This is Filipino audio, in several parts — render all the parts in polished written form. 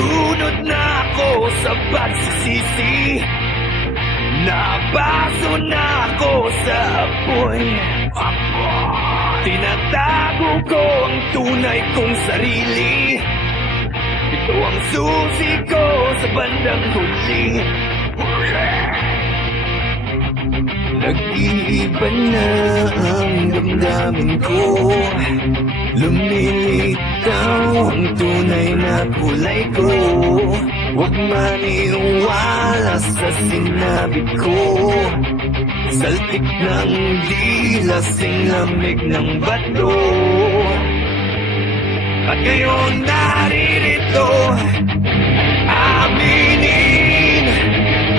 Nalunod na ako sa pagsisisi, nabaso na ako sa apoy. Tinatago ko ang tunay kong sarili, ito ang susi ko sa bandang huli. Nag-iiba na ang damdamin ko, lumilitaw ang tunay na kulay ko. Huwag maniwala sa sinabi ko, saltik ng dila, lamig ng bato. At ngayon naririto, aminin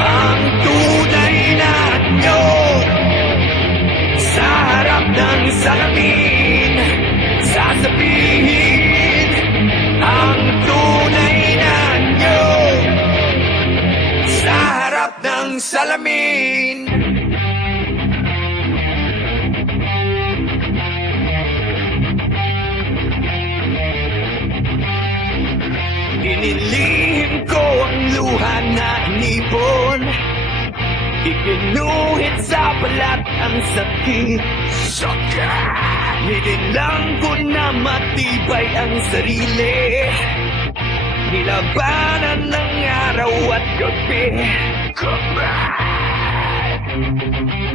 ang tunay na anyo. Sa harap ng salamin, sasabihin ang tunay na anyo. Sa harap ng salamin. Inilihim ko ang luha na inipon, ikinuhit sa balat ang sakit. Nilinlang ko na matibay ang sarili, nilabanan ng araw at gabi.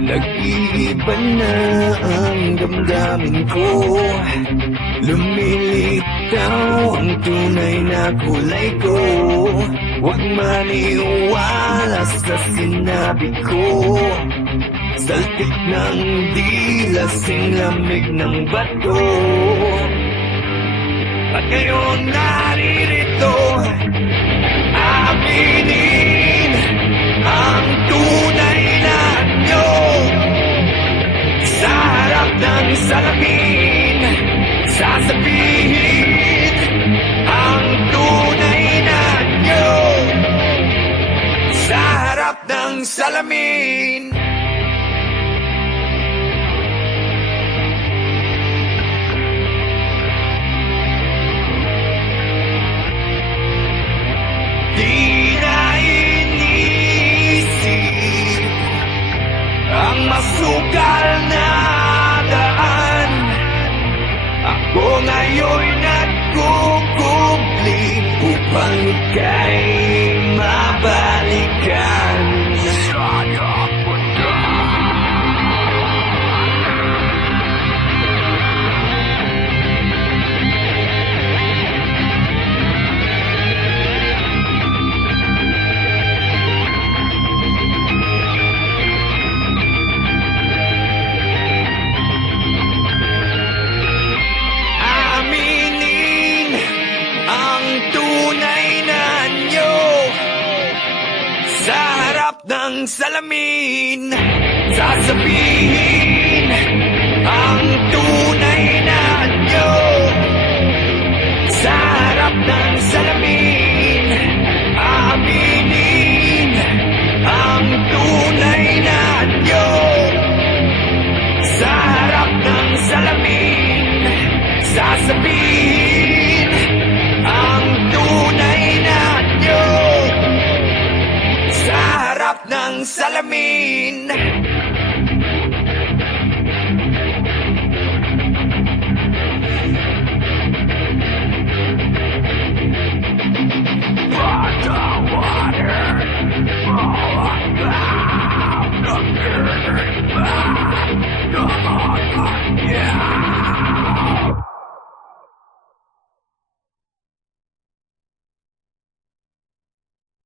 Nag-iiba na ang damdamin ko, lumilitaw ang tunay na kulay ko. Huwag maniwala sa sinabi ko, saltik ng dila, lamig ng bato. At ngayon naririto, aminin ang tunay na anyo. Sa harap ng salamin, sasabihin ang tunay na anyo. Sa harap ng salamin. Di na inisip ang masukal na daan. Ako ngayon'y nagkukubli upang ika'y mabalikan. Ng salamin, sasabihin ang tunay na anyo. Sa harap ng salamin, aminin ang tunay na anyo. Sa harap ng salamin, sasabihin ang tunay na anyo. Sa harap ng salamin. Water.